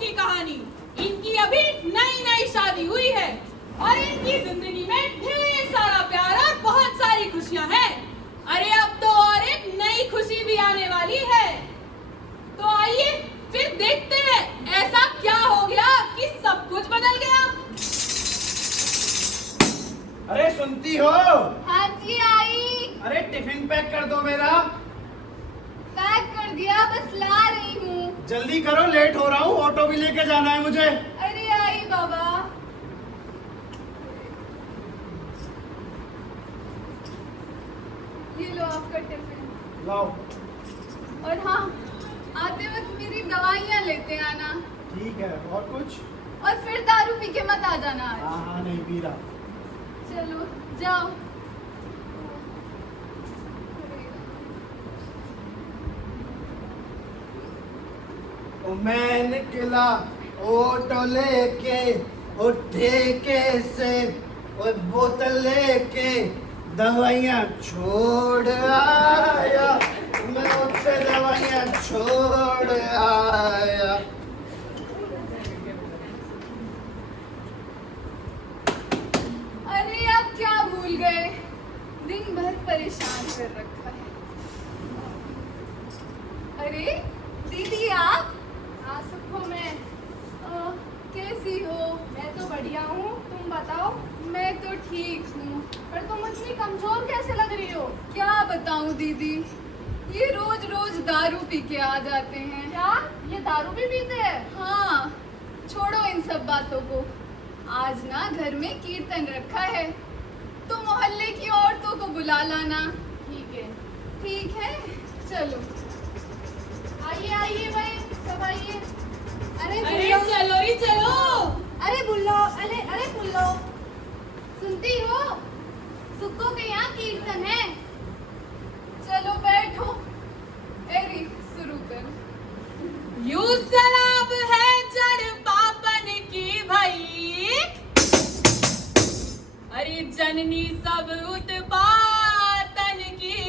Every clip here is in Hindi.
की कहानी। इनकी अभी नई नई शादी हुई है और इनकी जिंदगी में ढेर सारा प्यार और बहुत सारी खुशियां हैं। अरे अब तो और एक नई खुशी भी आने वाली है। तो आइए फिर देखते हैं ऐसा क्या हो गया कि सब कुछ बदल गया। अरे सुनती हो? हाँ जी आई। अरे टिफिन पैक कर दो मेरा। पैक कर दिया, बस ला रही हूँ। जल्दी करो, लेट हो रहा हूँ, ऑटो भी लेके जाना है मुझे। अरे आई बाबा। ये लो आपका टिफिन। लाओ। और हाँ, आते वक्त मेरी दवाइयाँ लेते आना। ठीक है, और कुछ? और फिर दारू पी के मत आ जाना आज। हाँ नहीं पी रहा। चलो जाओ। मैं निकला ऑटो लेके, और ठेके से और बोतल लेके दवाइयाँ छोड़ आया। मैं उससे दवाइयाँ छोड़ आया। अरे आप क्या भूल गए? दिन भर परेशान कर रखा है। अरे दीदी आप आ सकूं मैं? कैसी हो? मैं तो बढ़िया हूँ, तुम बताओ। मैं तो ठीक हूँ। पर तुम इतनी कमजोर कैसे लग रही हो? क्या बताऊँ दीदी, ये रोज रोज दारू पी के आ जाते हैं। क्या ये दारू भी पीते हैं? हाँ, छोड़ो इन सब बातों को। आज ना घर में कीर्तन रखा है, तो मोहल्ले की औरतों को बुला लाना। ठीक है। ठीक है, चलो। आइए आइए भाई, सब आइए। अरे अरे बुल्लो, चलो ही चलो। अरे बुल्लो, अरे बुल्लो, सुनती हो? सुक्को के यहाँ कीर्तन है। चलो बैठो। एरी शुरू कर। यू सलाब है जड़ पापन की भई, अरे जननी सब उत्पातन की।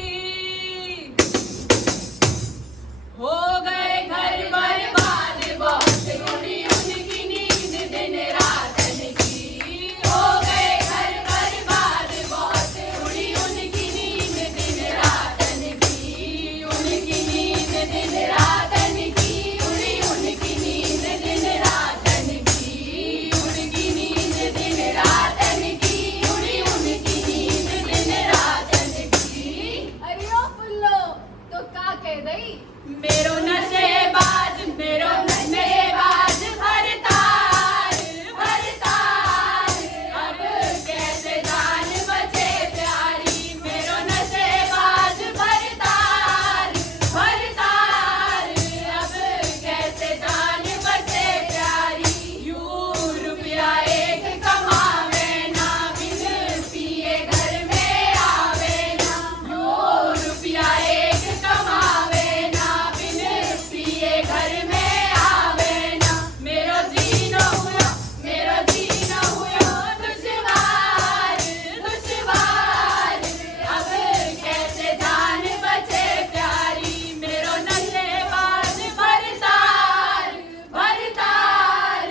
हो गए घर बर्बाद बहुत उड़ी उनकी नींद दिन रातन की। हो गए घर बर्बाद बहुत उड़ी उनकी नींद दिन रातन की। उनकी नींद दिन रातन की, उड़ी उनकी नींद दिन रातन की। उनकी नींद दिन रातन की, उड़ी उनकी नींद दिन रातन की। अरे ओ फुल्लो, तो का कह दई? मेरो नशेबाज, मेरो नशेबाज भरतार, भरतार। अब कैसे जान बचे प्यारी, मेरो नशेबाज भरतार, भरतार। अब कैसे जान बचे प्यारी। यूं रुपया एक कमावे ना, बिन पिए घर में आवे ना। यूं रुपया एक कमावे ना, बिन पिए घर में आवे ना। मेरो जीनो हुआ, मेरो जीनो हुआ दुश्वार, दुश्वार। अब कैसे जान बचे प्यारी, मेरो नशेबाज भरतार, भरतार।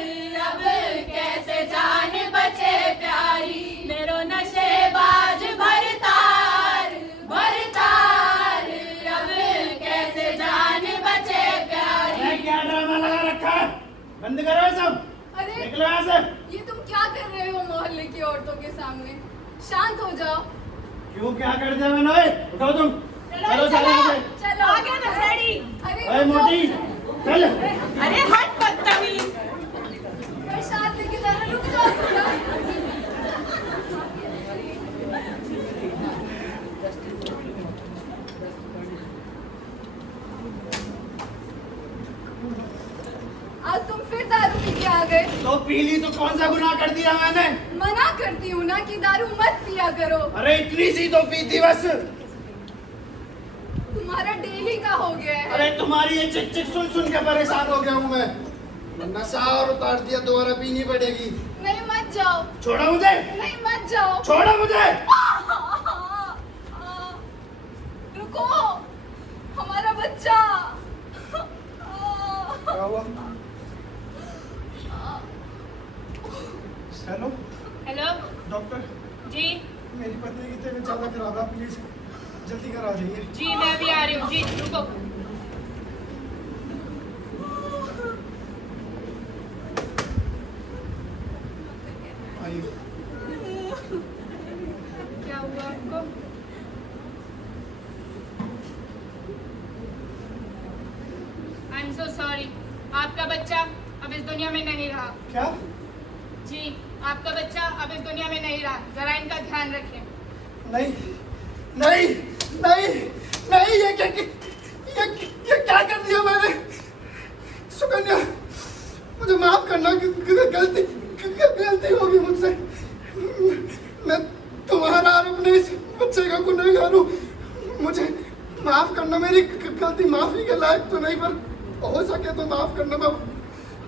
अब कैसे जान बचे प्यारी, मेरो नशेबाज भरतार, भरतार। अब कैसे जान बचे प्यारी। अरे क्या ड्रामा लगा रखा है? बंद करो ये सब। अरे निकलो यहाँ से। ये तुम क्या कर रहे हो मोहल्ले की औरतों के सामने? शांत हो जाओ। क्यों, क्या कर दिया मैंने? ओए, उठो तुम। चलो चलो यहाँ से। चलो आ गया ना सैडी। अरे अरे रुको। मोटी, चल। अरे हट बदतमीज। प्रसाद लेके जाना, रुक जाओ। आज तुम फिर दारू पी के आ गए। तो पी ली तो कौन सा गुनाह कर दिया मैंने? मना करती हूँ ना कि दारू मत पिया करो। अरे इतनी सी तो पी थी बस। तुम्हारा डेली का हो गया है। अरे तुम्हारी ये चिक चिक सुन सुन के परेशान हो गया हूँ मैं। नशा और उतार दिया, दोबारा पीनी पड़ेगी। नहीं मत जाओ। छोड़ो मुझे, नहीं मत जाओ। छोड़ो मुझे। रुको, हमारा बच्चा। क्या हुआ? जी मेरी पत्नी की तबीयत ज़्यादा खराब है, प्लीज जल्दी करा जाइए। जी मैं भी आ रही हूँ जी, रुको। आइए। क्या हुआ आपको? आई एम सो सॉरी, आपका बच्चा अब इस दुनिया में नहीं रहा। क्या? जी आपका बच्चा अब इस दुनिया में नहीं रहा, जरा इनका ध्यान रखें। नहीं नहीं नहीं नहीं, ये क्या कर दिया मैंने? सुकन्या, मुझे माफ करना, गलती होगी मुझसे। मैं तुम्हारा और अपने इस बच्चे का गुनहगार हूँ। मुझे माफ करना, मेरी गलती माफी के लायक तो नहीं, पर हो सके तो माफ करना। मैं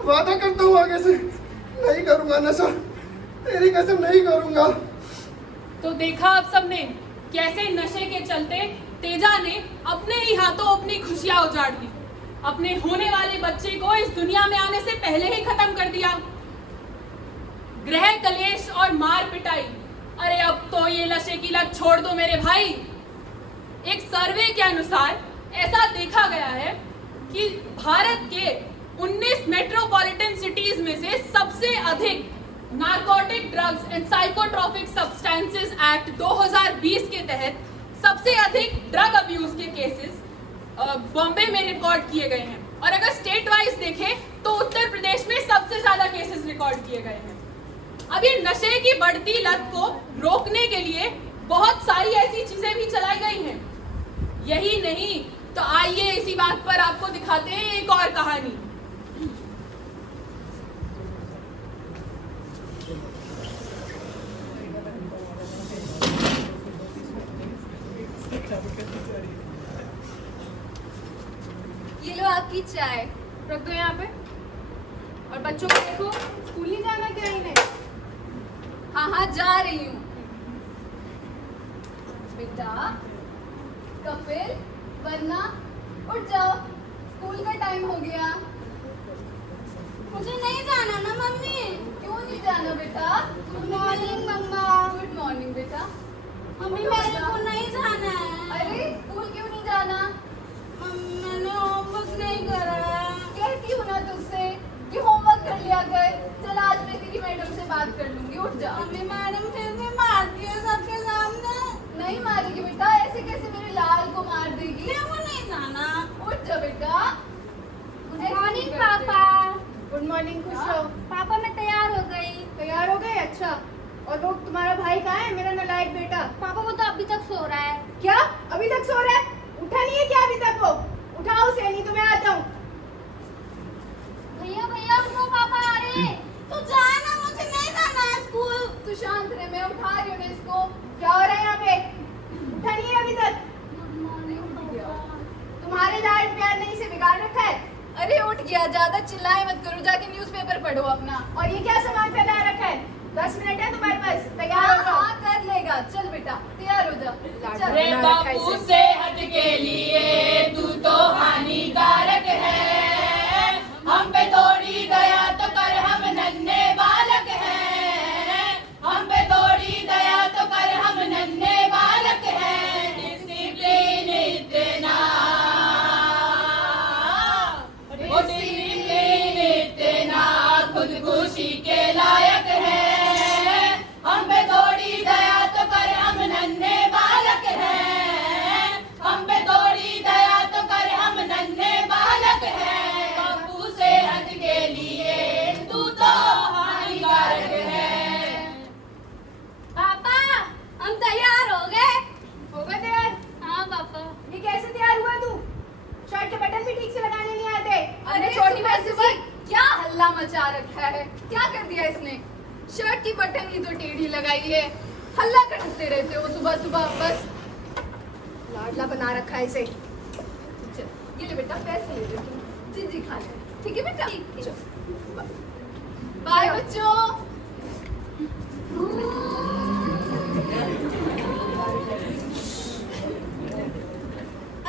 वादा करता हूँ आगे से नहीं करूँगा नशा, तेरी कसम नहीं करूँगा। तो देखा आप सबने कैसे नशे के चलते तेजा ने अपने ही हाथों अपनी खुशियां उजाड़ दी, अपने होने वाले बच्चे को इस दुनिया में आने से पहले ही खत्म कर दिया। गृह कलेश और मार पिटाई, अरे अब तो ये नशे की लत छोड़ दो मेरे भाई। एक सर्वे के अनुसार ऐसा देखा गया है कि भारत के 19 मेट्रोपॉलिटन सिटीज में से सबसे अधिक narcotic drugs and psychotropic substances act 2020 के तहत सबसे अधिक ड्रग अब्यूज के केसेस बॉम्बे में रिकॉर्ड किए गए हैं। और अगर स्टेट वाइज देखें तो उत्तर प्रदेश में सबसे ज्यादा केसेस रिकॉर्ड किए गए हैं। अब ये नशे की बढ़ती लत को रोकने के लिए बहुत सारी ऐसी चीजें भी चलाई गई हैं। यही नहीं तो आइए इसी बात पर आपको दिखाते हैं एक और कहानी। ये लो आपकी चाय, रख दो यहाँ पे। और बच्चों को देखो, स्कूल नहीं जाना क्या इन्हें? हाँ हाँ जा रही हूँ। बेटा कपिल, वरना उठ जाओ, स्कूल का टाइम हो गया। मुझे नहीं जाना ना मम्मी। क्यों नहीं जाना बेटा? गुड मॉर्निंग मम्मा। गुड मॉर्निंग बेटा। मम्मी मेरे को नहीं जाना है। अरे स्कूल क्यों नहीं जाना? मम्मी मैंने होमवर्क नहीं करा है। कहती हूँ ना तुझसे कि होमवर्क कर लिया कर। चल आज मैं तेरी मैडम से बात कर लूंगी, उठ जा। मम्मी मैडम फिर भी मारती है सबके सामने। नहीं मारेगी बेटा, ऐसे कैसे मेरे लाल को मार देगी? मेरे को नहीं जाना। उठ जा बेटा। गुड मॉर्निंग पापा। गुड मॉर्निंग, खुश रहो। पापा मैं तैयार हो गई। तैयार हो गए? अच्छा। और वो तुम्हारा भाई कहाँ है, मेरा नालायक बेटा? पापा वो तो अभी तक सो रहा है। क्या अभी तक सो रहा है? उठा नहीं है क्या अभी तक वो? उठाओ उसे, नहीं तो मैं आता हूँ। भैया भैया सुनो, पापा आ रहे हैं। तू जाना, मुझे नहीं जाना है स्कूल। तू शांत रहे, मैं उठा रही हूँ ना इसको। क्या हो रहा है यहाँ पे? उठा नहीं है अभी तक? गुड मॉर्निंग पापा। तुम्हारे लाड प्यार नहीं से बिगाड़ रखा है। अरे उठ गया, ज्यादा चिल्लाए मत करो, जाके न्यूज़पेपर पढ़ो अपना। और ये क्या सामान फैला रखा है? 10 मिनट है तुम्हारे पास, तैयार हो जाओ। हाँ कर लेगा, चल बेटा तैयार हो जा। चल। रे बापू सेहत के लिए तू तो हानिकारक है, हम पे थोड़ी दया तो कर, हम नन्हे बालक हैं। हम पे थोड़ी दया तो कर, हम नन्हे बालक हैं। डिसिप्लिन इतना, डिसिप्लिन इतना खुदकुशी के लायक है। हम पे थोड़ी दया तो कर, हम नन्हे बालक हैं। हम पे थोड़ी दया तो कर, हम नन्हे बालक हैं। बापू सेहत के लिए तू तो हानिकारक है। पापा हम तैयार हो गए। हो गए तैयार? हाँ पापा। ये कैसे तैयार हुआ तू? शर्ट के बटन भी ठीक से लगाने नहीं आते। अरे छोटी सुबह बच्ची सुबह क्या हल्ला मचा रखा है? क्या कर दिया इसने? शर्ट की बटन ही तो टेढ़ी लगाई है, हल्ला करते रहते हो सुबह सुबह। बस लाडला बना रखा है इसे। चल, ये ले बेटा, पैसे ले ले तुम, जी खा ले, ठीक है बेटा? चल, बाय बच्चों।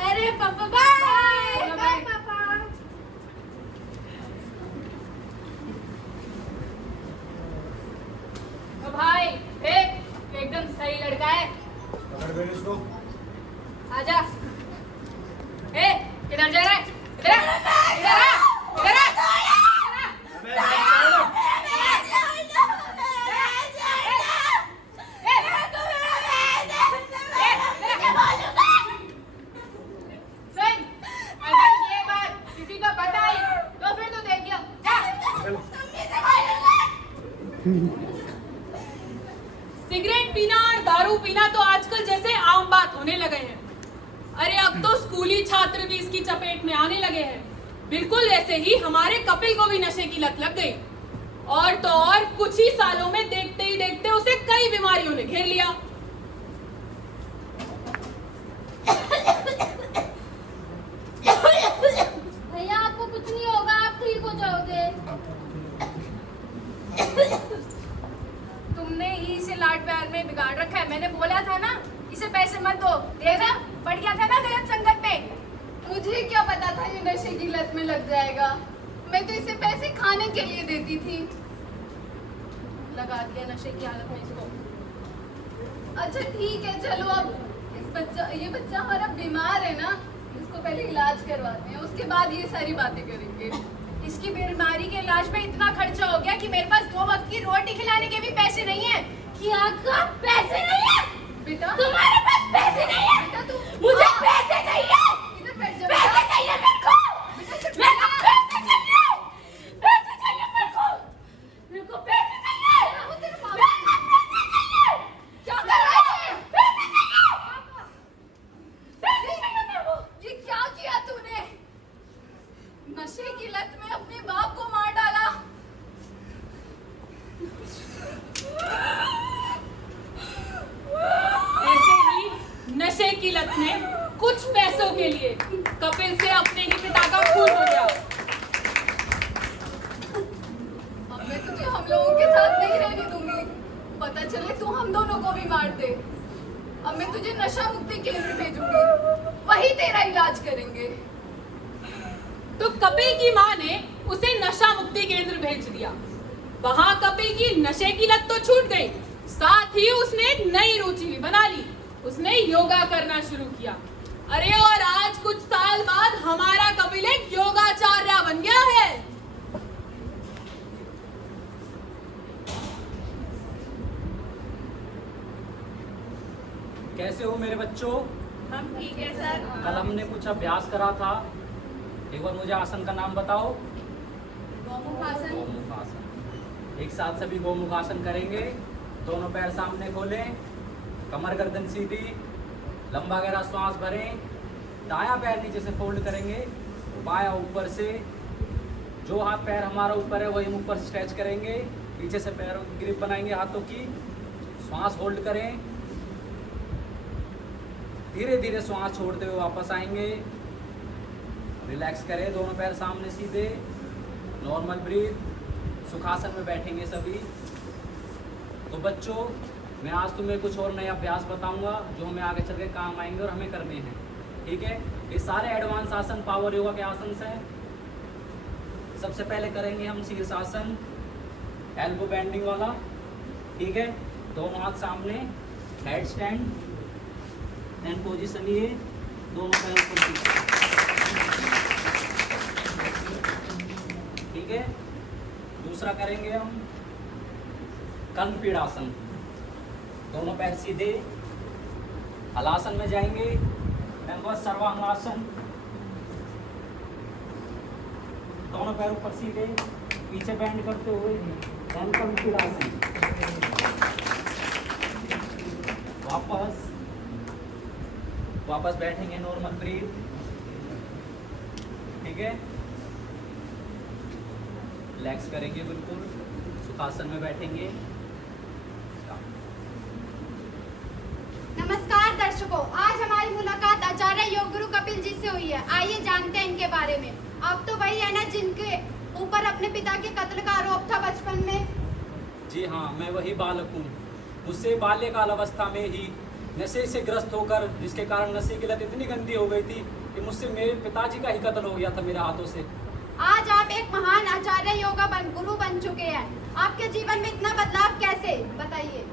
अरे पापा बाय। बाय पापा। तो भाई देख, एकदम इसको। आजा। ए, किधर जा रहा है? इधर आ, इधर आ, इधर आ। सुन, अगर ये बात किसी को बताई तो फिर तो देखियो। सिगरेट पीना और दारू पीना तो आजकल जैसे आम बात होने लगे हैं। अरे अब तो स्कूली छात्र भी इसकी चपेट में आने लगे हैं। बिल्कुल ऐसे ही हमारे कपिल को भी नशे की लत लग गई। और तो और कुछ ही सालों में देखते ही देखते उसे कई बीमारियों ने घेर लिया। भैया आपको कुछ नहीं होगा, आप ठीक हो जाओगे। तुमने ही इसे लाड प्यार में बिगाड़ रखा है। मैंने बोला था ना इसे पैसे मत दो। देखा, पड़ गया था ना गलत संगत में। मुझे क्या पता था ये नशे की लत में लग जाएगा। मैं तो इसे पैसे खाने के लिए देती थी। लगा दिया नशे की हालत में इसको। अच्छा ठीक है, चलो अब ये बच्चा हमारा बीमार है ना, इसको पहले इलाज करवाते हैं, उसके बाद ये सारी बातें करेंगे। इसकी बीमारी के इलाज में इतना खर्चा हो गया कि मेरे पास 2 वक्त की रोटी खिलाने के भी पैसे नहीं है। क्या का पैसे नहीं है? बेटा तुम्हारे पास पैसे नहीं है? बेटा तू मुझे पैसे चाहिए। इधर बैठ जा पैसे बेटा। चाहिए मेरे को। मेरे को पैसे चाहिए। पैसे चाहिए मेरे को। मेरे को पैसे चाहिए। तेरे मेरे को पैसे चाहिए। क्या कर रहा है? पैसे चाहिए। पैसे चाहिए मेरे को। ये क्या किया तूने? नशे की लत में अपने बाप को मार डाला। ऐसे ही नशे की लत में कुछ पैसों के लिए कपिल से अपने ही पिता का खून हो गया। अब मैं तुझे हम लोगों के साथ नहीं रहने दूंगी। पता चले तू हम दोनों को भी मार दे। अब मैं तुझे नशा मुक्ति केंद्र भेजूंगी, वही तेरा इलाज करेंगे। तो कपिल की माँ ने उसे नशा मुक्ति केंद्र भेज दिया। वहां कपिल की नशे की लत तो छूट गई, साथ ही उसने एक नई रुचि भी बना ली। उसने योगा करना शुरू किया। अरे और आज कुछ साल बाद हमारा कपिल एक योगाचार्य बन गया है। कैसे हो मेरे बच्चों? हम ठीक है सर। कल हमने कुछ अभ्यास करा था, एक बार मुझे आसन का नाम बताओ। गोमुखासन। गोमुखासन। एक साथ सभी गोमुखासन करेंगे। दोनों पैर सामने खोलें, कमर गर्दन सीधी, लंबा गहरा श्वास भरें। दायां पैर नीचे से फोल्ड करेंगे, बायां ऊपर से। जो हाथ पैर हमारा ऊपर है वही हम ऊपर स्ट्रेच करेंगे। पीछे से पैरों की ग्रिप बनाएंगे हाथों की। श्वास होल्ड करें, धीरे धीरे श्वास छोड़ते हुए वापस आएंगे। रिलैक्स करें, दोनों पैर सामने सीधे, नॉर्मल ब्रीथ। सुखासन में बैठेंगे सभी। तो बच्चों, मैं आज तुम्हें कुछ और नए अभ्यास बताऊंगा जो हमें आगे चल के काम आएंगे और हमें करने हैं, ठीक है? ये सारे एडवांस आसन पावर योगा के आसन हैं। सबसे पहले करेंगे हम शीर्षासन, एल्बो बेंडिंग वाला, ठीक है? दोनों हाथ सामने, हेड स्टैंड, एंड पोजीशन ये, दोनों पैर ऊपर सीधे, ठीक है? दूसरा करेंगे हम कर्णपीड़ासन। दोनों पैर सीधे, हलासन में जाएंगे। सर्वांगासन, दोनों पैर ऊपर सीधे, पीछे बैंड करते हुए कर्णपीड़ासन। वापस बैठेंगे, नॉर्मल ब्रीथ, ठीक है? रिलैक्स करेंगे बिल्कुल, सुखासन में बैठेंगे। नमस्कार दर्शकों, आज हमारी मुलाकात आचार्य योग गुरु कपिल जी से हुई है। आइए जानते हैं इनके बारे में। आप तो वही है ना जिनके ऊपर अपने पिता के कत्ल का आरोप था बचपन में? जी हाँ, मैं वही बालक हूँ। मुझसे बाल्यकाल अवस्था में ही नशे से ग्रस्त होकर, जिसके कारण नशे की लत इतनी गंदी हो गई थी कि मुझसे मेरे पिताजी का ही कत्ल हो गया था मेरे हाथों से। आज आप एक महान आचार्य योगा गुरु बन चुके हैं। आपके जीवन में इतना बदलाव कैसे, बताइए।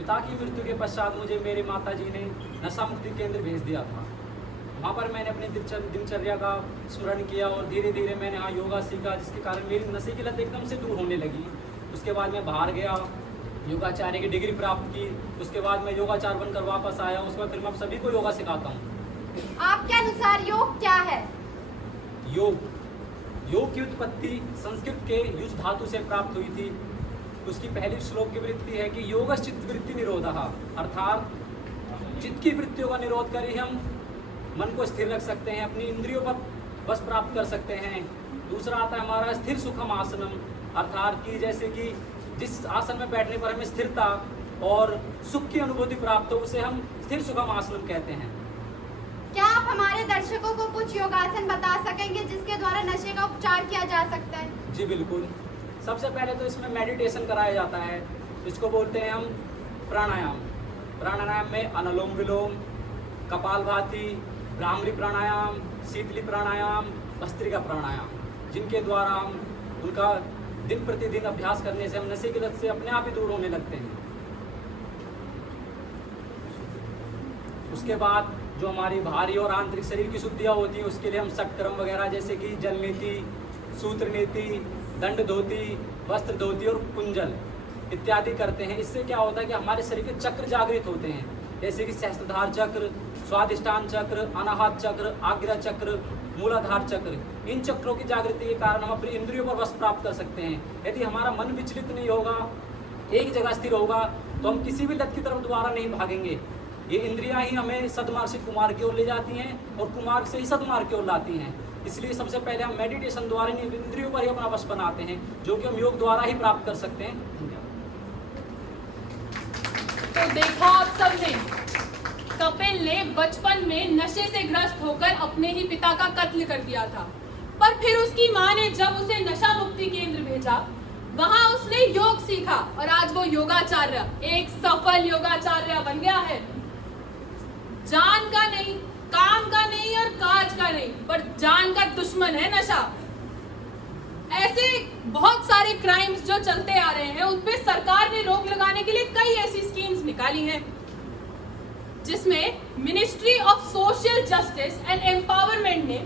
पिता की मृत्यु के पश्चात मुझे मेरे माता जी ने नशा मुक्ति केंद्र भेज दिया था। वहाँ पर मैंने अपनी दिनचर्या का स्मरण किया और धीरे धीरे मैंने यहाँ योगा सीखा, जिसके कारण मेरी नशे की लत एकदम से दूर होने लगी। उसके बाद मैं बाहर गया, योगाचार्य की डिग्री प्राप्त की। उसके बाद मैं योगाचार्य बनकर वापस आया। उसके बाद फिर मैं सभी को योगा सिखाता हूँ। आपके अनुसार योग क्या है? योग की उत्पत्ति संस्कृत के युज धातु से प्राप्त हुई थी। उसकी पहली श्लोक की वृत्ति है कि योगश्चित्त वृत्ति निरोधः, अर्थात चित्त की वृत्तियों का निरोध कर ही हम मन को स्थिर रख सकते हैं, अपनी इंद्रियों पर बस प्राप्त कर सकते हैं। दूसरा आता है हमारा स्थिर सुखम आसनम, अर्थात कि जैसे कि जिस आसन में बैठने पर हमें स्थिरता और सुख की अनुभूति प्राप्त हो उसे हम स्थिर सुखम आसनम कहते हैं। क्या आप हमारे दर्शकों को कुछ योगासन बता सकेंगे जिसके द्वारा नशे का उपचार किया जा सकता है? जी बिल्कुल। सबसे पहले तो इसमें मेडिटेशन कराया जाता है, इसको बोलते हैं हम प्राणायाम। प्राणायाम में अनुलोम विलोम, कपालभाति, भ्रामरी प्राणायाम, शीतली प्राणायाम, भस्त्रिका प्राणायाम, जिनके द्वारा हम उनका दिन प्रतिदिन अभ्यास करने से हम नशे की लत से अपने आप ही दूर होने लगते हैं। उसके बाद जो हमारी बाहरी और आंतरिक शरीर की शुद्धियाँ होती हैं उसके लिए हम षटक्रम वगैरह जैसे कि जल नीति, सूत्र नीति, दंड धोती, वस्त्र धोती और कुंजल इत्यादि करते हैं। इससे क्या होता है कि हमारे शरीर के चक्र जागृत होते हैं, जैसे कि सहस्त्रधार चक्र, स्वादिष्टान चक्र, अनाहत चक्र, आग्रा चक्र, मूलाधार चक्र। इन चक्रों की जागृति के कारण हम अपनी इंद्रियों पर वश प्राप्त कर सकते हैं। यदि हमारा मन विचलित नहीं होगा, एक जगह स्थिर होगा, तो हम किसी भी लत की तरफ दोबारा नहीं भागेंगे। ये इंद्रियां ही हमें सद्मार्ग से कुमार्ग की ओर ले जाती हैं और कुमार्ग से ही सद्मार्ग की ओर लाती हैं। इसलिए सबसे पहले हम मेडिटेशन द्वारा इन इंद्रियों पर ही अपना वश बनाते हैं, जो कि हम योग द्वारा ही प्राप्त कर सकते हैं। तो देखा आप सबने, कपिल ने बचपन में नशे से ग्रस्त होकर अपने ही पिता का कत्ल कर दिया था, पर फिर उसकी मां ने जब उसे नशा मुक्ति केंद्र भेजा, वहां उसने योग सीखा और आज वो योगाचार्य, एक सफल योगाचार्य बन गया है। जान का नहीं, काम का नहीं और काज का नहीं, पर जान का दुश्मन है नशा। ऐसे बहुत सारे क्राइम्स जो चलते आ रहे हैं उन पे सरकार ने रोक लगाने के लिए कई ऐसी स्कीम्स निकाली हैं, जिसमें ministry of social justice and empowerment ने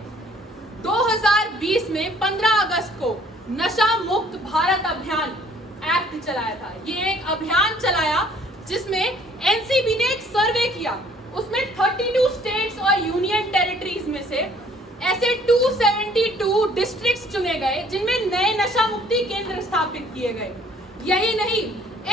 2020 में 15 अगस्त को नशा मुक्त भारत अभियान एक्ट चलाया था। ये एक अभियान चलाया जिसमें एनसीबी ने एक सर्वे किया। उसमें 32 स्टेट्स और यूनियन टेरिटरीज में से ऐसे 272 डिस्ट्रिक्ट्स चुने गए जिनमें नए नशा मुक्ति केंद्र स्थापित किए गए। यही नहीं,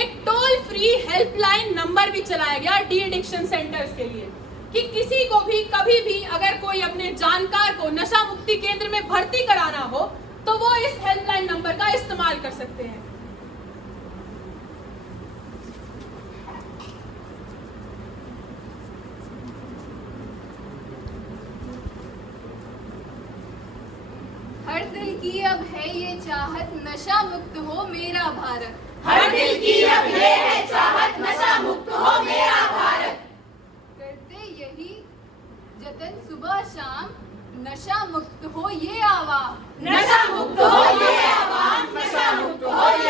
एक टोल फ्री हेल्पलाइन नंबर भी चलाया गया डी एडिक्शन सेंटर्स के लिए, कि किसी को भी कभी भी अगर कोई अपने जानकार को नशा मुक्ति केंद्र में भर्ती कराना हो तो वो इस हेल्पलाइन नंबर का इस्तेमाल कर सकते हैं। हर दिल की अब है ये चाहत, नशा मुक्त हो मेरा भारत। हर दिल की अब ये है चाहत, नशा मुक्त हो मेरा भारत। करते यही जतन सुबह शाम, नशा मुक्त हो ये आवाम। नशा मुक्त हो ये आवाम, नशा मुक्त हो ये